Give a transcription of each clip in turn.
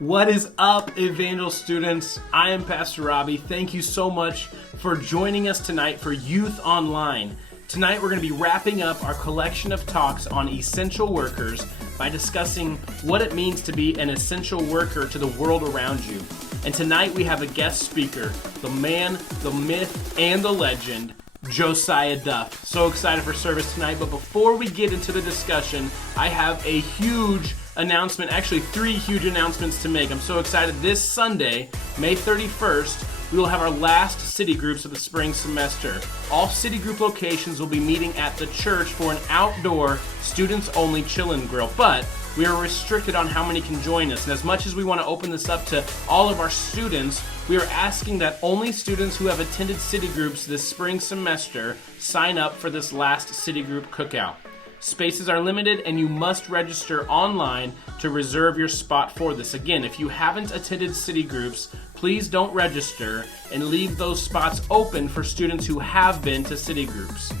What is up, Evangel students? I am Pastor Robbie. Thank you so much for joining us tonight for Youth Online. Tonight we're going to be wrapping up our collection of talks on essential workers by discussing what it means to be an essential worker to the world around you. And tonight we have a guest speaker, the man, the myth, and the legend, Josiah Duff. So excited for service tonight, but before we get into the discussion, I have a huge announcement, actually 3 huge announcements to make. I'm so excited. This Sunday, May 31st, we will have our last city groups of the spring semester. All city group locations will be meeting at the church for an outdoor, students-only chill-in grill, but we are restricted on how many can join us. And as much as we want to open this up to all of our students, we are asking that only students who have attended city groups this spring semester sign up for this last city group cookout. Spaces are limited and you must register online to reserve your spot for this. Again, if you haven't attended city groups, please don't register and leave those spots open for students who have been to city groups.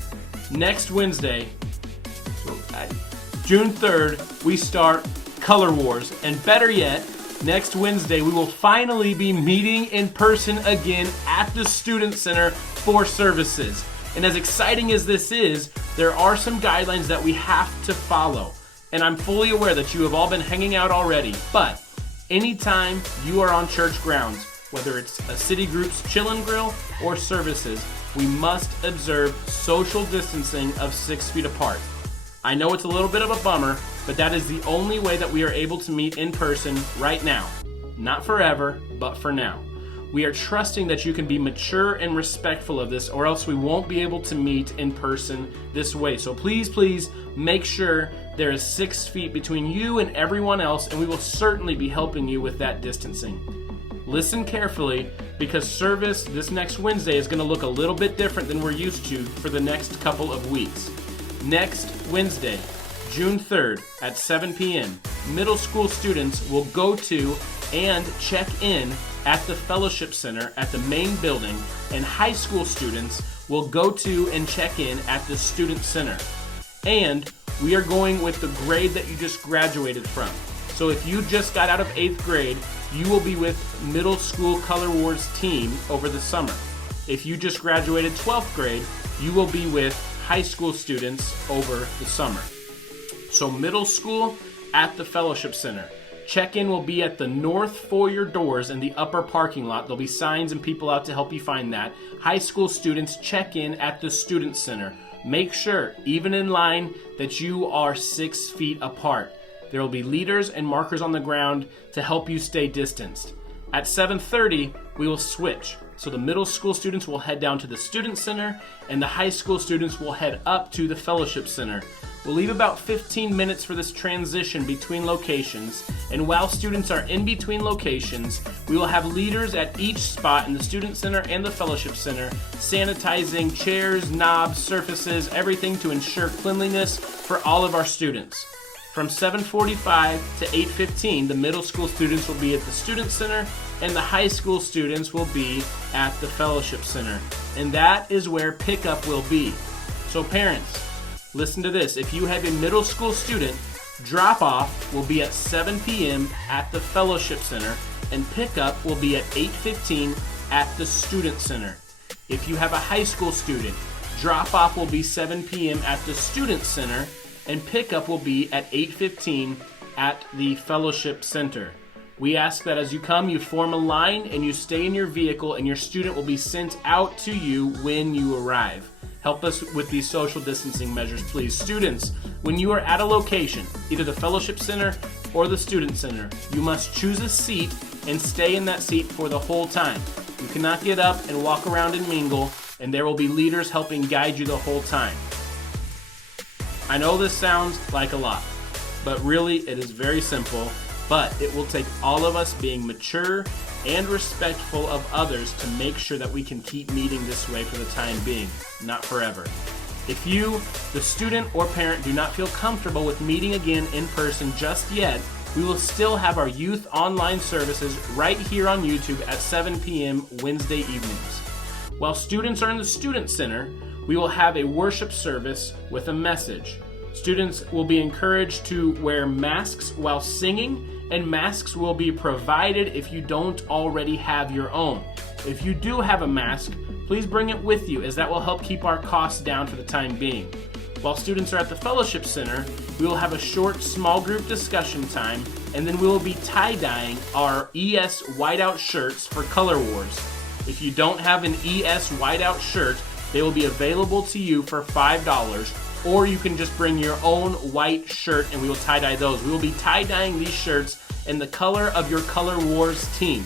Next Wednesday, June 3rd, we start Color Wars. And better yet, next Wednesday, we will finally be meeting in person again at the Student Center for services. And as exciting as this is, there are some guidelines that we have to follow. And I'm fully aware that you have all been hanging out already, but anytime you are on church grounds, whether it's a city group's chill and grill or services, we must observe social distancing of 6 feet apart. I know it's a little bit of a bummer, but that is the only way that we are able to meet in person right now. Not forever, but for now. We are trusting that you can be mature and respectful of this, or else we won't be able to meet in person this way. So please make sure there is 6 feet between you and everyone else, and we will certainly be helping you with that distancing. Listen carefully, because service this next Wednesday is going to look a little bit different than we're used to for the next couple of weeks. Next Wednesday, June 3rd at 7 p.m., middle school students will go to and check in at the Fellowship Center at the main building, and high school students will go to and check in at the Student Center. And we are going with the grade that you just graduated from. So if you just got out of 8th grade, you will be with middle school Color Wars team over the summer. If you just graduated 12th grade, you will be with high school students over the summer. So middle school at the Fellowship Center. Check-in will be at the north foyer doors in the upper parking lot. There'll be signs and people out to help you find that. High school students check in at the Student Center. Make sure, even in line, that you are 6 feet apart. There will be leaders and markers on the ground to help you stay distanced. At 7:30, we will switch. So the middle school students will head down to the Student Center, and the high school students will head up to the Fellowship Center. We'll leave about 15 minutes for this transition between locations, and while students are in between locations, we will have leaders at each spot in the Student Center and the Fellowship Center, sanitizing chairs, knobs, surfaces, everything to ensure cleanliness for all of our students. From 7:45 to 8:15, the middle school students will be at the Student Center, and the high school students will be at the Fellowship Center. And that is where pickup will be. So parents, listen to this. If you have a middle school student, drop-off will be at 7 p.m. at the Fellowship Center, and pickup will be at 8:15 at the Student Center. If you have a high school student, drop-off will be 7 p.m. at the Student Center, and pickup will be at 8:15 at the Fellowship Center. We ask that as you come, you form a line and you stay in your vehicle, and your student will be sent out to you when you arrive. Help us with these social distancing measures, please. Students, when you are at a location, either the Fellowship Center or the Student Center, you must choose a seat and stay in that seat for the whole time. You cannot get up and walk around and mingle, and there will be leaders helping guide you the whole time. I know this sounds like a lot, but really it is very simple, but it will take all of us being mature and respectful of others to make sure that we can keep meeting this way for the time being, not forever. If you, the student or parent, do not feel comfortable with meeting again in person just yet, we will still have our youth online services right here on YouTube at 7 p.m. Wednesday evenings. While students are in the Student Center, we will have a worship service with a message. Students will be encouraged to wear masks while singing and masks will be provided if you don't already have your own. If you do have a mask, please bring it with you, as that will help keep our costs down for the time being. While students are at the Fellowship Center, we will have a short small group discussion time, and then we will be tie-dyeing our ES whiteout shirts for Color Wars. If you don't have an ES whiteout shirt, they will be available to you for $5, or you can just bring your own white shirt and we will tie-dye those. We will be tie-dyeing these shirts in the color of your Color Wars team.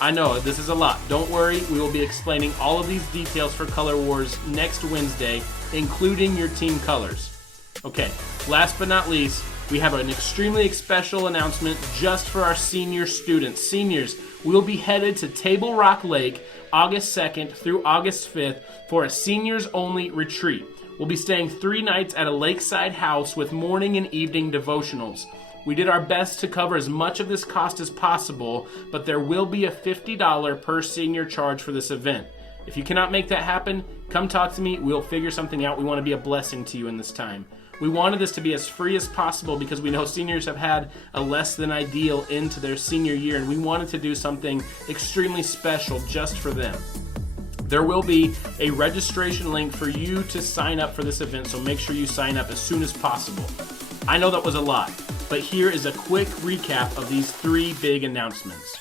I know, this is a lot. Don't worry, we will be explaining all of these details for Color Wars next Wednesday, including your team colors. Okay, last but not least, we have an extremely special announcement just for our senior students. Seniors, we'll be headed to Table Rock Lake August 2nd through August 5th for a seniors-only retreat. We'll be staying 3 nights at a lakeside house with morning and evening devotionals. We did our best to cover as much of this cost as possible, but there will be a $50 per senior charge for this event. If you cannot make that happen, come talk to me. We'll figure something out. We want to be a blessing to you in this time. We wanted this to be as free as possible because we know seniors have had a less than ideal end to their senior year, and we wanted to do something extremely special just for them. There will be a registration link for you to sign up for this event, so make sure you sign up as soon as possible. I know that was a lot, but here is a quick recap of these 3 big announcements.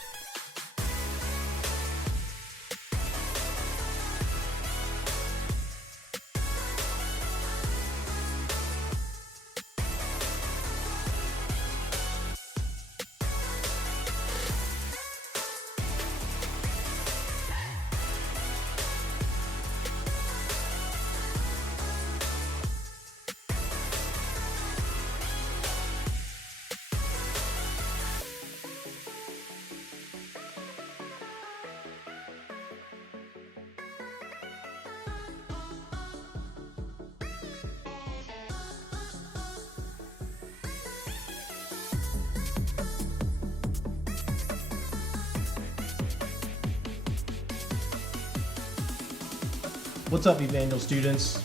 What's up, Evangel students?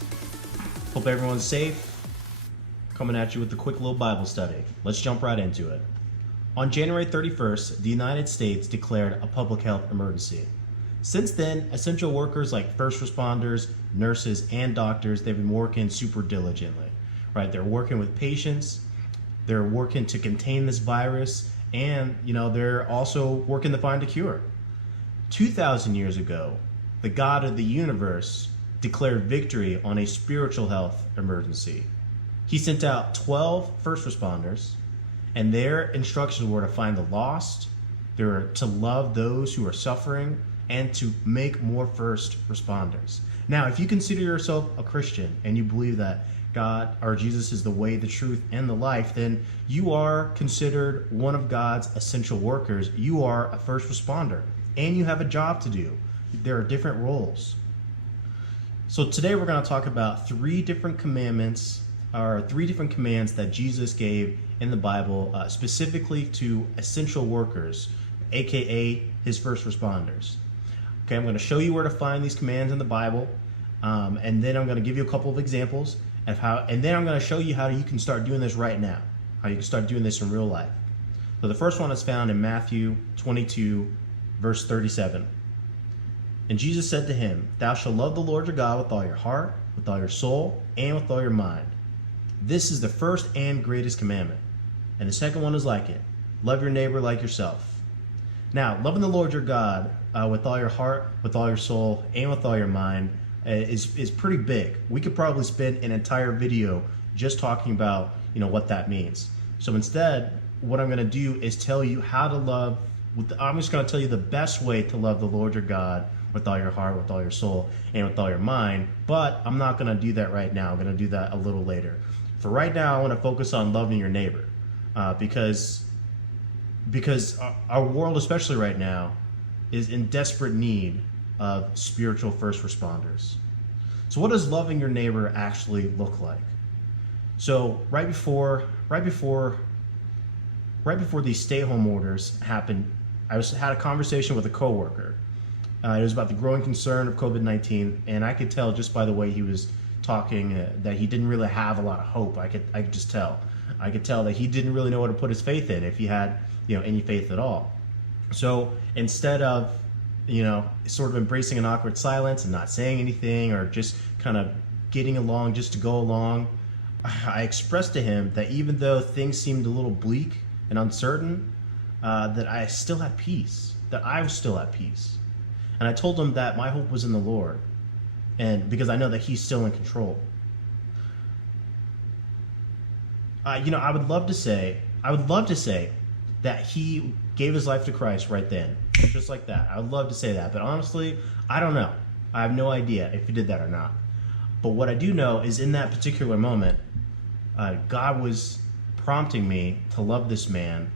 Hope everyone's safe. Coming at you with a quick little Bible study. Let's jump right into it. On January 31st, the United States declared a public health emergency. Since then, essential workers like first responders, nurses, and doctors, they've been working super diligently, right? They're working with patients, they're working to contain this virus, and, they're also working to find a cure. 2,000 years ago, the God of the universe declared victory on a spiritual health emergency. He sent out 12 first responders, and their instructions were to find the lost, they were to love those who are suffering, and to make more first responders. Now, if you consider yourself a Christian and you believe that God or Jesus is the way, the truth, and the life, then you are considered one of God's essential workers. You are a first responder, and you have a job to do. There are different roles. So today we're going to talk about 3 different commandments, or 3 different commands that Jesus gave in the Bible, specifically to essential workers, aka his first responders. Okay, I'm going to show you where to find these commands in the Bible, and then I'm going to give you a couple of examples of how, and then I'm going to show you how you can start doing this right now, how you can start doing this in real life. So the first one is found in Matthew 22, verse 37. And Jesus said to him, "Thou shalt love the Lord your God with all your heart, with all your soul, and with all your mind. This is the first and greatest commandment. And the second one is like it. Love your neighbor like yourself." Now, loving the Lord your God with all your heart, with all your soul, and with all your mind is pretty big. We could probably spend an entire video just talking about what that means. So instead, what I'm going to do is tell you how to love. I'm just going to tell you the best way to love the Lord your God with all your heart, with all your soul, and with all your mind. But I'm not going to do that right now. I'm going to do that a little later. For right now, I want to focus on loving your neighbor, because our world, especially right now, is in desperate need of spiritual first responders. So what does loving your neighbor actually look like? So right before these stay-home orders happened, I had a conversation with a coworker. It was about the growing concern of COVID-19, and I could tell just by the way he was talking that he didn't really have a lot of hope. I could just tell. I could tell that he didn't really know where to put his faith in, if he had, any faith at all. So instead of, sort of embracing an awkward silence and not saying anything, or just kind of getting along just to go along, I expressed to him that even though things seemed a little bleak and uncertain, that I still had peace, that I was still at peace. And I told him that my hope was in the Lord, and because I know that he's still in control. I would love to say that he gave his life to Christ right then, just like that. I would love to say that, but honestly, I don't know. I have no idea if he did that or not. But what I do know is in that particular moment, God was prompting me to love this man.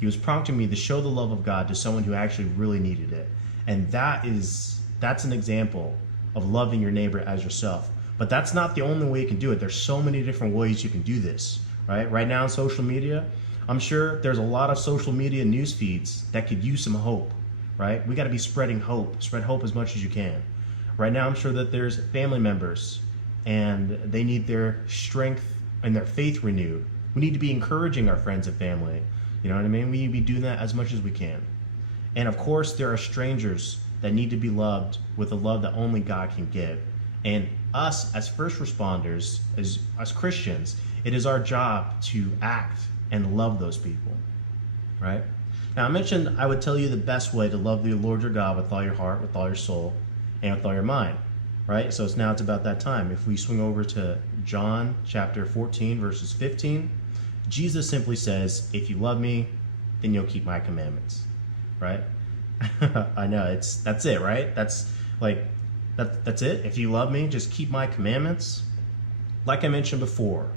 He was prompting me to show the love of God to someone who actually really needed it. And that's an example of loving your neighbor as yourself. But that's not the only way you can do it. There's so many different ways you can do this, right? Right now on social media, I'm sure there's a lot of social media news feeds that could use some hope, right? We got to be spreading hope. Spread hope as much as you can. Right now, I'm sure that there's family members and they need their strength and their faith renewed. We need to be encouraging our friends and family. You know what I mean? We need to be doing that as much as we can. And of course, there are strangers that need to be loved with a love that only God can give. And us as first responders, as Christians, it is our job to act and love those people, right? Now, I mentioned I would tell you the best way to love the Lord your God with all your heart, with all your soul, and with all your mind, right? So it's about that time. If we swing over to John chapter 14, verses 15, Jesus simply says, if you love me, then you'll keep my commandments, right? I know, that's it, right? That's it. If you love me, just keep my commandments. Like I mentioned before,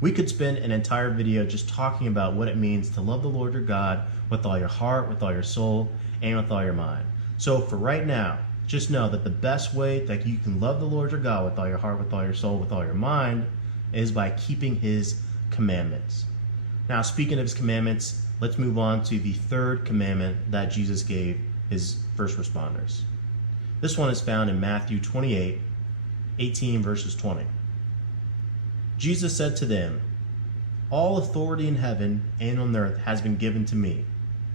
we could spend an entire video just talking about what it means to love the Lord your God with all your heart, with all your soul, and with all your mind. So for right now, just know that the best way that you can love the Lord your God with all your heart, with all your soul, with all your mind, is by keeping his commandments. Now, speaking of his commandments, let's move on to the third commandment that Jesus gave his first responders. This one is found in Matthew 28, 18 verses 20. Jesus said to them, all authority in heaven and on earth has been given to me.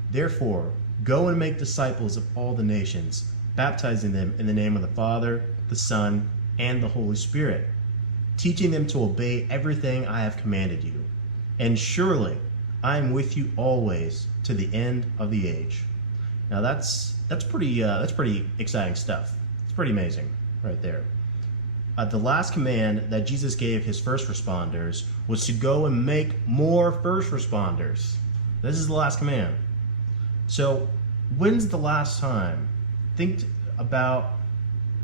Therefore, go and make disciples of all the nations, baptizing them in the name of the Father, the Son, and the Holy Spirit, teaching them to obey everything I have commanded you. And surely I am with you always to the end of the age. Now that's pretty exciting stuff. It's pretty amazing right there. The last command that Jesus gave his first responders was to go and make more first responders. This is the last command. So when's the last time? Think about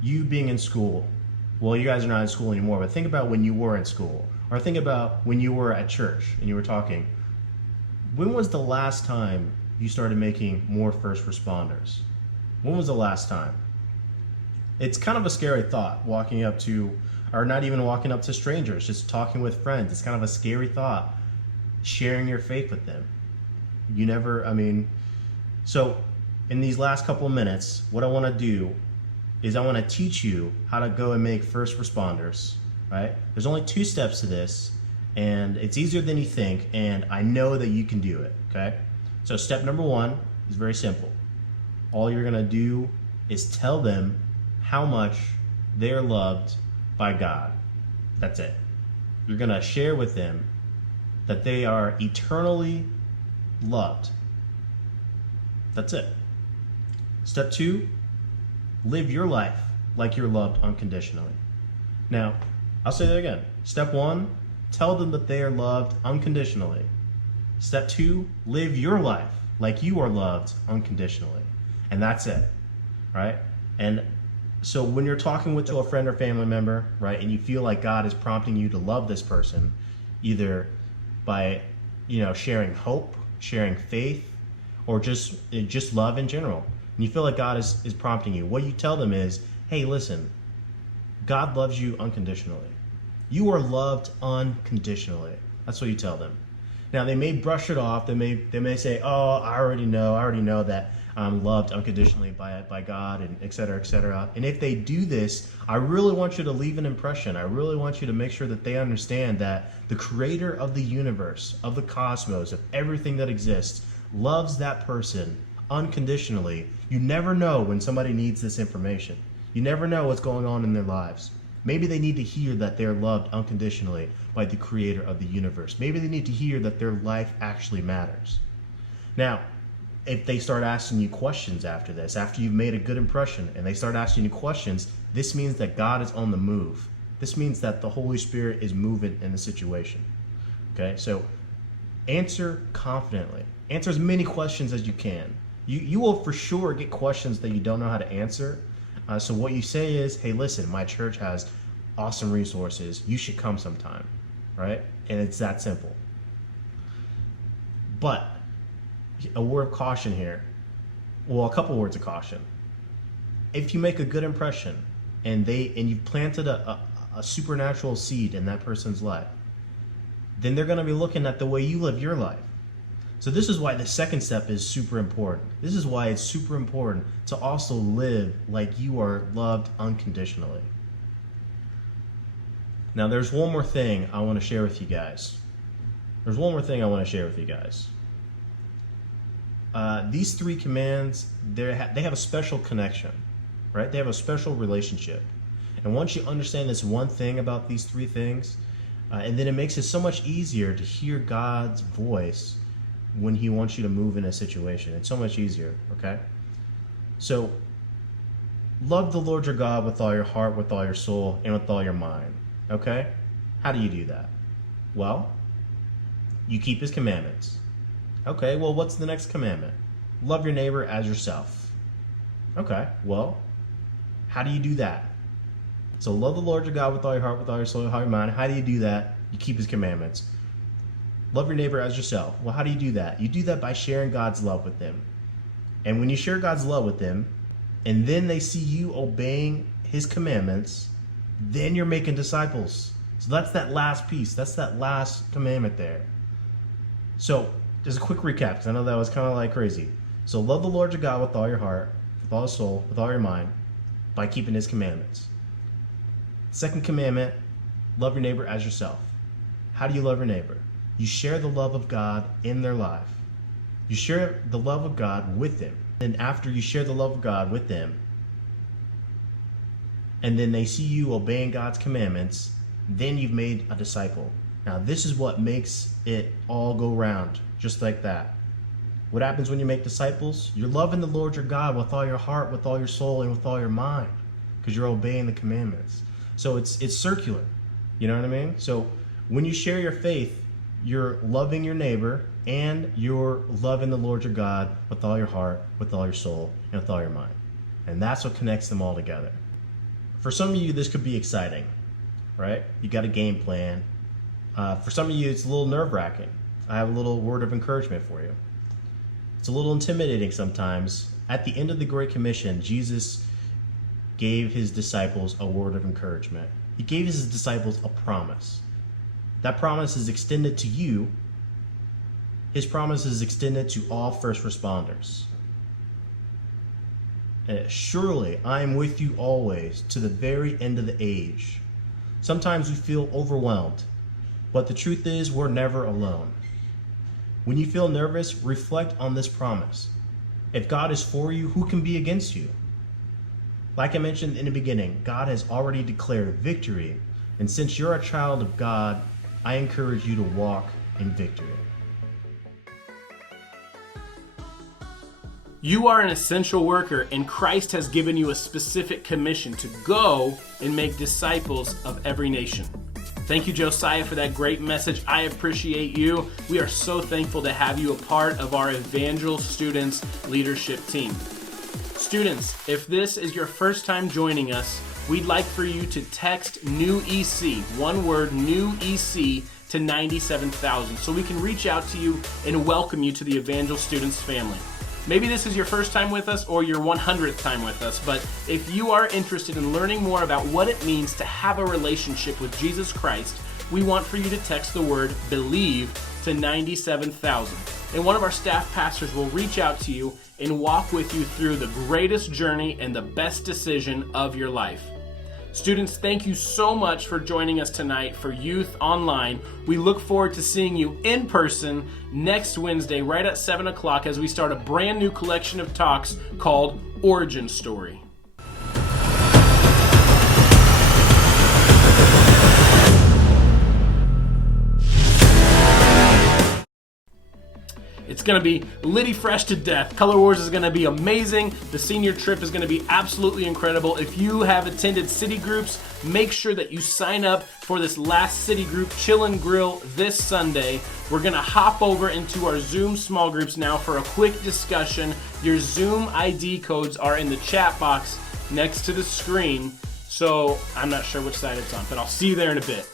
you being in school. Well, you guys are not in school anymore, but think about when you were in school. Or think about when you were at church and you were talking. When was the last time you started making more first responders? When was the last time? It's kind of a scary thought walking up to, or not even walking up to strangers, just talking with friends. It's kind of a scary thought, sharing your faith with them. So in these last couple of minutes, what I want to do is I want to teach you how to go and make first responders, right? There's only 2 steps to this, and it's easier than you think, and I know that you can do it, okay? So step number 1 is very simple. All you're going to do is tell them how much they're loved by God. That's it. You're going to share with them that they are eternally loved. That's it. Step 2, live your life like you're loved unconditionally. Now, I'll say that again. Step 1, tell them that they are loved unconditionally. Step 2, live your life like you are loved unconditionally. And that's it, right? And so when you're talking to a friend or family member, right, and you feel like God is prompting you to love this person, either by, sharing hope, sharing faith, or just love in general, and you feel like God is prompting you, what you tell them is, hey, listen, God loves you unconditionally. You are loved unconditionally. That's what you tell them. Now, they may brush it off. They may say, oh, I already know that I'm loved unconditionally by God, and et cetera, et cetera. And if they do this, I really want you to leave an impression. I really want you to make sure that they understand that the creator of the universe, of the cosmos, of everything that exists, loves that person unconditionally. You never know when somebody needs this information. You never know what's going on in their lives. Maybe they need to hear that they're loved unconditionally by the creator of the universe. Maybe they need to hear that their life actually matters. Now, if they start asking you questions after this, after you've made a good impression, and they start asking you questions, this means that God is on the move. This means that the Holy Spirit is moving in the situation. Okay, so answer confidently. Answer as many questions as you can. You will for sure get questions that you don't know how to answer. So what you say is, hey, listen, my church has awesome resources. You should come sometime, right? And it's that simple. But a word of caution here. Well, a couple words of caution. If you make a good impression and you've planted a supernatural seed in that person's life, then they're going to be looking at the way you live your life. So this is why the second step is super important. This is why it's super important to also live like you are loved unconditionally. Now, there's one more thing I want to share with you guys. These 3 commands, they have a special connection, right? They have a special relationship. And once you understand this one thing about these 3 things, and then it makes it so much easier to hear God's voice when he wants you to move in a situation. It's so much easier, okay? So, love the Lord your God with all your heart, with all your soul, and with all your mind, okay? How do you do that? Well, you keep his commandments. Okay, well, what's the next commandment? Love your neighbor as yourself. Okay, well, how do you do that? So love the Lord your God with all your heart, with all your soul, with all your mind. How do you do that? You keep his commandments. Love your neighbor as yourself. Well, how do you do that? You do that by sharing God's love with them. And when you share God's love with them, and then they see you obeying his commandments, then you're making disciples. So that's that last piece. That's that last commandment there. So just a quick recap, because I know that was kind of like crazy. So love the Lord your God with all your heart, with all your soul, with all your mind, by keeping his commandments. Second commandment, love your neighbor as yourself. How do you love your neighbor? You share the love of God in their life. You share the love of God with them. And after you share the love of God with them, and then they see you obeying God's commandments, then you've made a disciple. Now this is what makes it all go round, just like that. What happens when you make disciples? You're loving the Lord your God with all your heart, with all your soul, and with all your mind, because you're obeying the commandments. So it's circular. You know what I mean? So when you share your faith, you're loving your neighbor and you're loving the Lord your God with all your heart, with all your soul, and with all your mind. And that's what connects them all together. For some of you, this could be exciting, right? You got a game plan. For some of you, it's a little nerve-wracking. I have a little word of encouragement for you. It's a little intimidating sometimes. At the end of the Great Commission, Jesus gave his disciples a word of encouragement. He gave his disciples a promise. That promise is extended to you. His promise is extended to all first responders. Surely I am with you always to the very end of the age. Sometimes we feel overwhelmed, but the truth is we're never alone. When you feel nervous, reflect on this promise. If God is for you, who can be against you? Like I mentioned in the beginning, God has already declared victory. And since you're a child of God, I encourage you to walk in victory. You are an essential worker, and Christ has given you a specific commission to go and make disciples of every nation. Thank you, Josiah, for that great message. I appreciate you. We are so thankful to have you a part of our Evangel Students leadership team. Students, if this is your first time joining us, we'd like for you to text New EC, one word, New EC, to 97,000 so we can reach out to you and welcome you to the Evangel Students family. Maybe this is your first time with us or your 100th time with us, but if you are interested in learning more about what it means to have a relationship with Jesus Christ, we want for you to text the word BELIEVE to 97,000. and one of our staff pastors will reach out to you and walk with you through the greatest journey and the best decision of your life. Students, thank you so much for joining us tonight for Youth Online. We look forward to seeing you in person next Wednesday right at 7 o'clock as we start a brand new collection of talks called Origin Story. It's going to be litty fresh to death. Color Wars is going to be amazing. The senior trip is going to be absolutely incredible. If you have attended city groups, make sure that you sign up for this last city group, Chill and Grill, this Sunday. We're going to hop over into our Zoom small groups now for a quick discussion. Your Zoom ID codes are in the chat box next to the screen. So I'm not sure which side it's on, but I'll see you there in a bit.